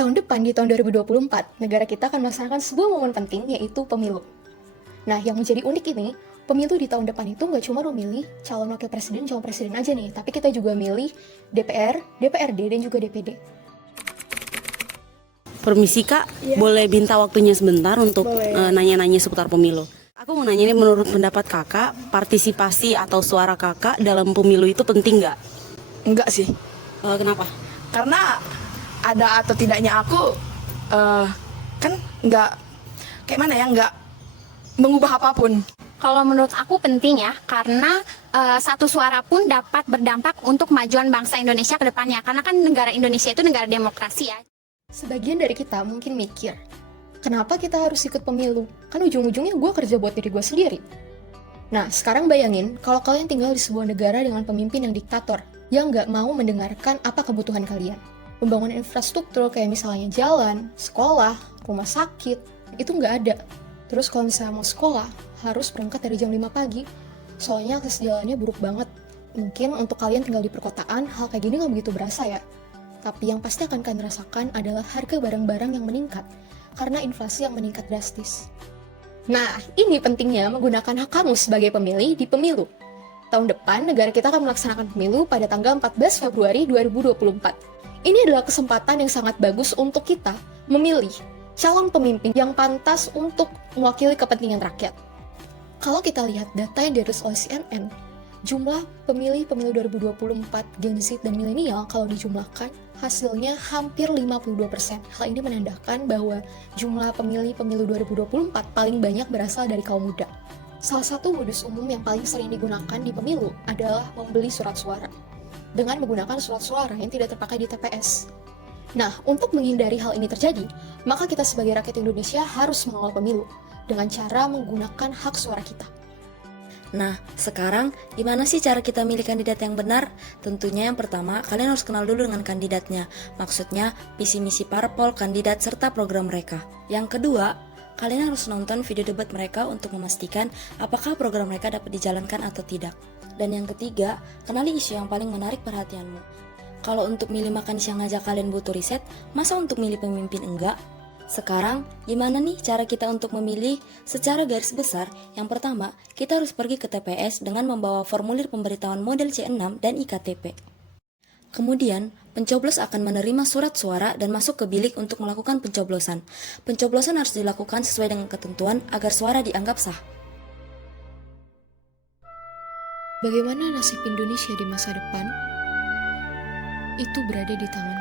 Tahun depan di tahun 2024, negara kita akan melaksanakan sebuah momen penting yaitu pemilu. Nah, yang menjadi unik ini, pemilu di tahun depan itu nggak cuma memilih calon wakil presiden, calon presiden aja nih, tapi kita juga milih DPR, DPRD, dan juga DPD. Permisi Kak, Iya. boleh minta waktunya sebentar untuk Boleh. nanya-nanya seputar pemilu. Aku mau nanya nih, menurut pendapat Kakak, partisipasi atau suara Kakak dalam pemilu itu penting nggak? Enggak sih, Kenapa? karena ada atau tidaknya aku kan enggak, kayak mana ya, enggak mengubah apapun. Kalau menurut aku penting ya, karena satu suara pun dapat berdampak untuk kemajuan bangsa Indonesia ke depannya. Karena kan negara Indonesia itu negara demokrasi ya. Sebagian dari kita mungkin mikir, kenapa kita harus ikut pemilu? Kan ujung-ujungnya gue kerja buat diri gue sendiri. Nah, sekarang bayangin kalau kalian tinggal di sebuah negara dengan pemimpin yang diktator, yang nggak mau mendengarkan apa kebutuhan kalian. Pembangunan infrastruktur kayak misalnya jalan, sekolah, rumah sakit, itu nggak ada. Terus kalau misalnya mau sekolah, harus berangkat dari jam 5 pagi, soalnya akses jalannya buruk banget. Mungkin untuk kalian tinggal di perkotaan, hal kayak gini nggak begitu berasa ya. Tapi yang pasti akan kalian rasakan adalah harga barang-barang yang meningkat, karena inflasi yang meningkat drastis. Nah, ini pentingnya menggunakan hak kamu sebagai pemilih di pemilu. Tahun depan, negara kita akan melaksanakan pemilu pada tanggal 14 Februari 2024. Ini adalah kesempatan yang sangat bagus untuk kita memilih calon pemimpin yang pantas untuk mewakili kepentingan rakyat. Kalau kita lihat data yang dirilis oleh CNN, jumlah pemilih pemilu 2024 Gen Z dan milenial kalau dijumlahkan, hasilnya hampir 52%. Hal ini menandakan bahwa jumlah pemilih pemilu 2024 paling banyak berasal dari kaum muda. Salah satu modus umum yang paling sering digunakan di pemilu adalah membeli surat suara dengan menggunakan surat suara yang tidak terpakai di TPS. Nah, untuk menghindari hal ini terjadi, maka kita sebagai rakyat Indonesia harus mengawal pemilu dengan cara menggunakan hak suara kita. Nah, sekarang gimana sih cara kita milih kandidat yang benar? Tentunya yang pertama, kalian harus kenal dulu dengan kandidatnya. Maksudnya, visi misi parpol, kandidat, serta program mereka. Yang kedua, kalian harus nonton video debat mereka untuk memastikan apakah program mereka dapat dijalankan atau tidak. Dan yang ketiga, kenali isu yang paling menarik perhatianmu. Kalau untuk milih makan siang aja kalian butuh riset, masa untuk milih pemimpin enggak? Sekarang, gimana nih cara kita untuk memilih? Secara garis besar, yang pertama, kita harus pergi ke TPS dengan membawa formulir pemberitahuan model C6 dan IKTP. Kemudian, pencoblos akan menerima surat suara dan masuk ke bilik untuk melakukan pencoblosan. Pencoblosan harus dilakukan sesuai dengan ketentuan agar suara dianggap sah. Bagaimana nasib Indonesia di masa depan? Itu berada di tangan